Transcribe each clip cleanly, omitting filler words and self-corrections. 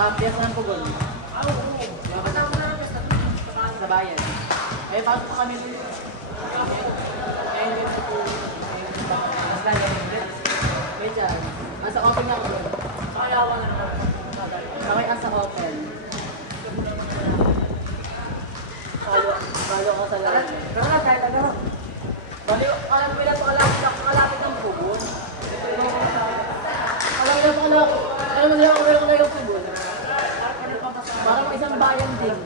Piyas ng Pugon. Sa bayan. Eh, pasok pa kami dito. Ayun din si Pugon. Mas lagi. Wait dyan. Nasa open nga ako doon. Kaya ako na naman. Sakay ka sa hotel. Balo ko sa lahat. Tara, kahit ano. Bali, alam mo ilan ito kalapit ng Pugon. Alam mo nila kung meron na yung Pugon. Parang isang bayan din.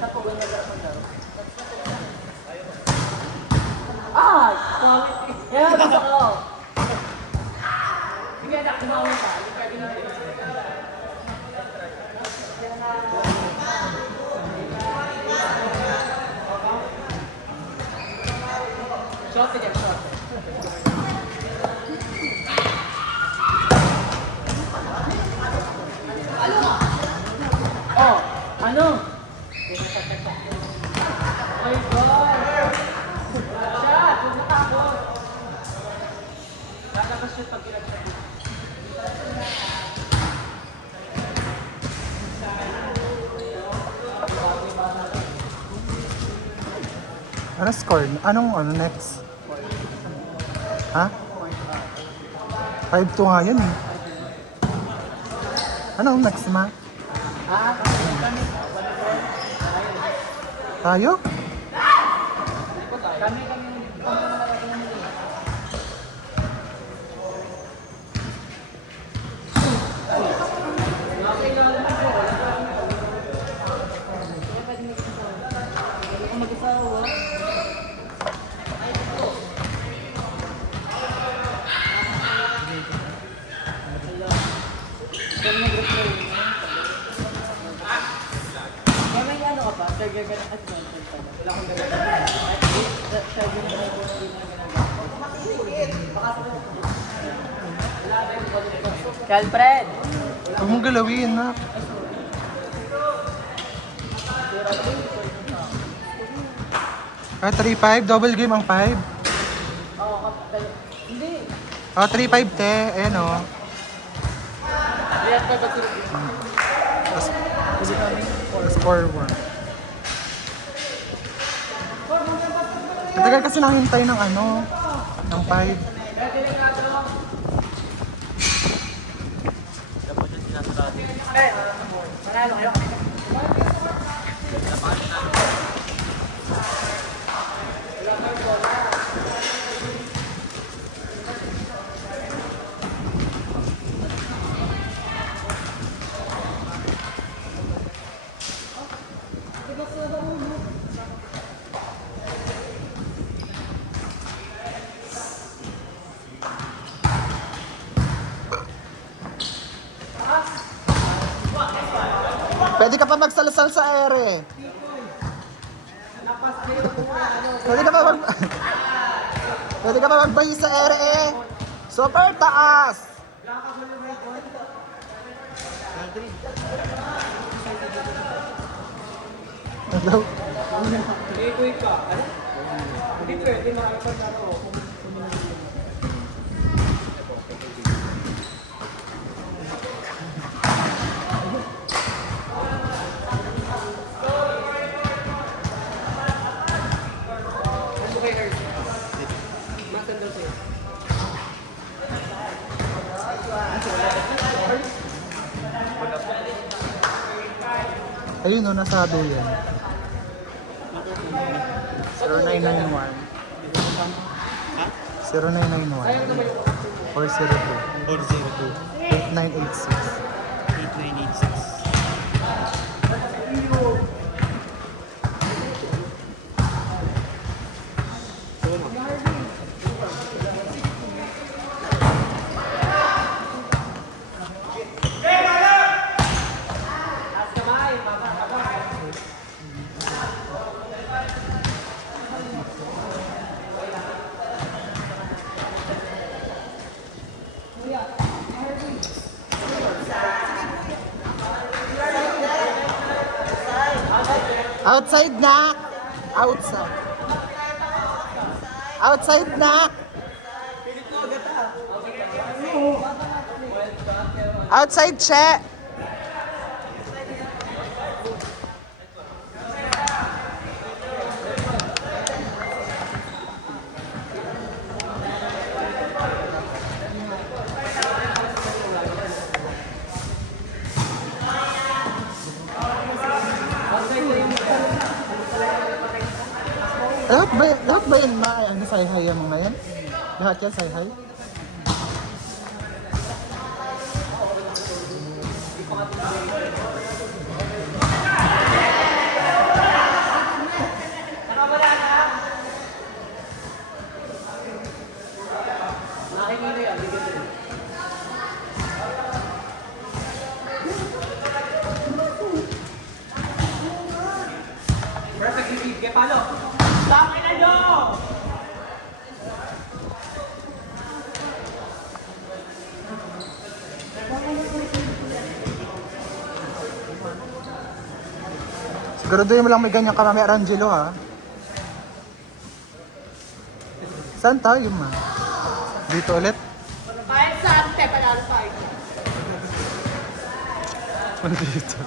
Sa Pugon na gano'n. Ah! Yan, gusto ko. Sige, anak, kumawin ka. Hindi pwede natin. Shot again, shot. Oh, ano? Oh my God! Shot! Huwag matakot! Lalabas yun pag pinag-shot. Ano score? Anong next? Ha? 5-2 nga yun eh. Anong next ma? Ah, Tayo? kami. May ano ka pa? Trigger ka na at wala akong gano'n. Trigger na ako na ginagawa. Calfred! Huwag mong galawin na. Ah, 3-5? Double game ang 5? Oo, hindi. Ah, 3-5 te. Ayan o. React ka ba sila? Score 1. Katagal kasi nakahintay ng ano, ng 5. Manalo kayo. Pwede ka pa magsalasal sa ere. Pwede ka pa Pwede ka pa magbayi sa ere eh. Super taas. Hello? Ikuy ka. Hindi pwede makakapag na ako. Ayun o, nasa duyan. 0991. 0991. 402. 8986. 8986. Outside na! Outside. Outside na! Outside, che! Lahat ba yan ano, say-hi ang mga yan? Lahat yan say-hi? Nakikita yan. Perfect read. Kaya paano? Sakin na nyo! Siguraduhin mo lang may ganyan ka mamaya, Rangelo, ha? Saan tayo, ma? Dito ulit? Kahit saan, te, panalo tayo. Dito.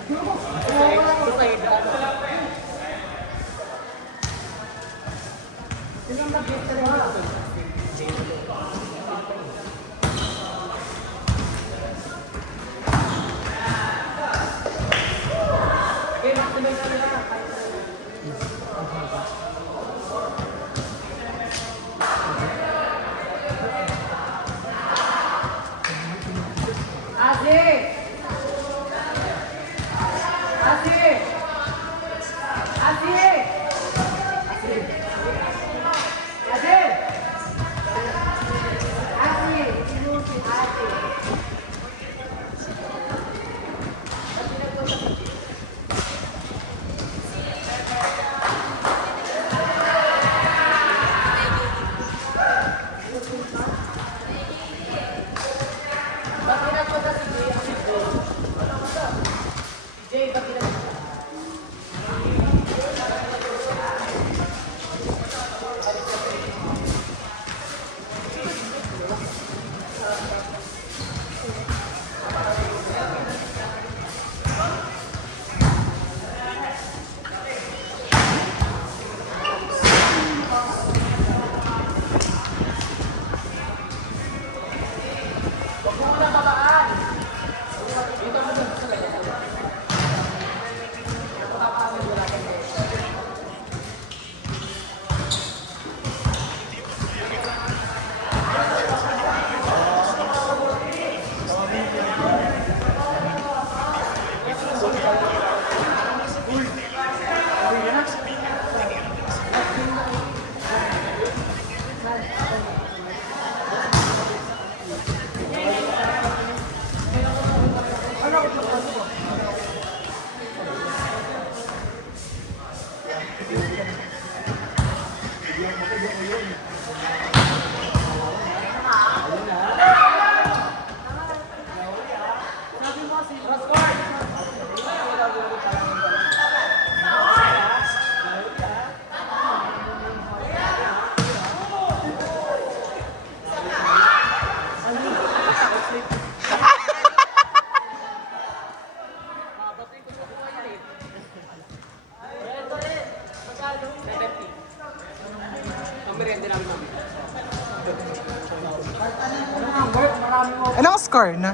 Anong score na?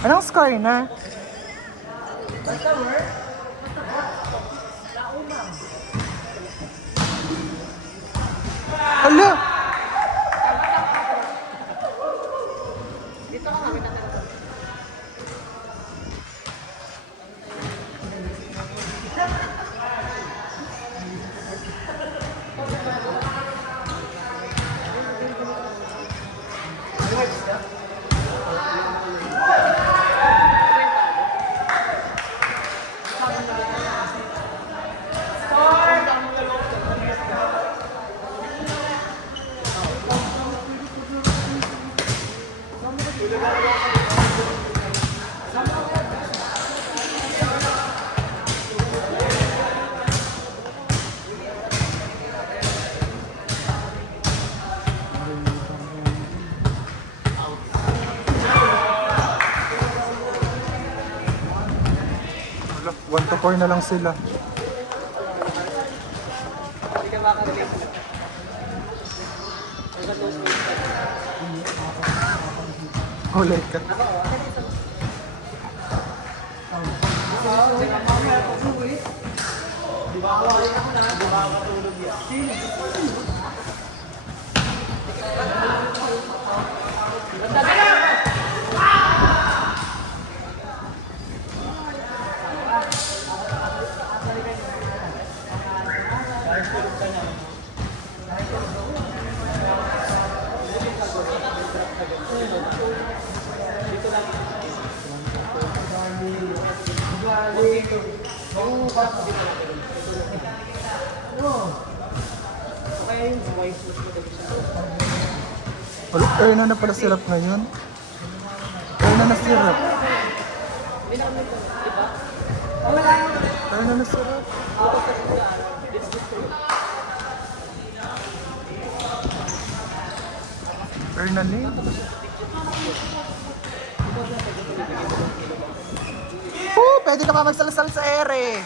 Anong score na? Hala! 1 to 4 na lang sila. Hindi ka makarelate. Hanggang close mo. Ulit ka. Ako, mamaya pag uwi. Di ba ako na? Di ba ako matulog yan? Erna na pala syrup ngayon. Erna na syrup. Erna na syrup. Erna Lane. Pwede ka pa magsalasal sa ere.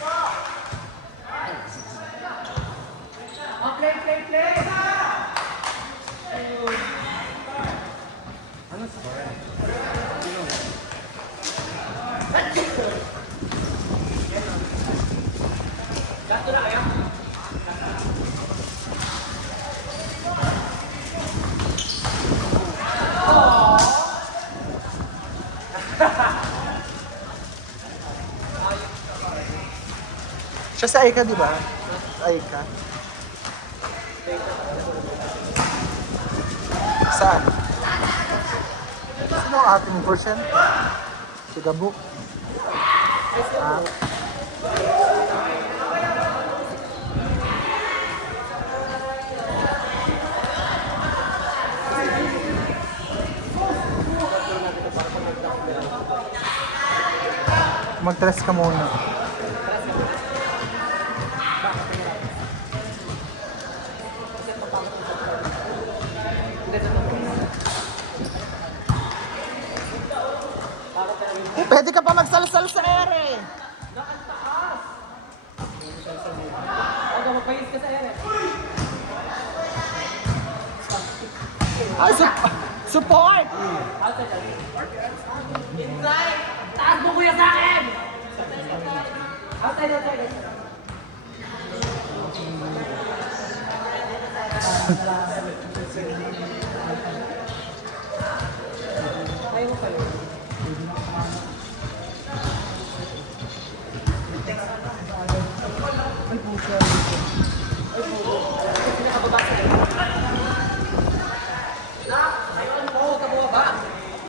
Siya sa Aika, di ba? Sa Aika. Saan? Sino ang ating portion? Si Gabuk. Ah. Mag-dress ka muna. Pwede ka pa magsalsal sa ere. Huwag magpahis ka sa ere. Ah, support! Inside! Taas mo kuya sa akin! Outside, outside. Kaya mo pala.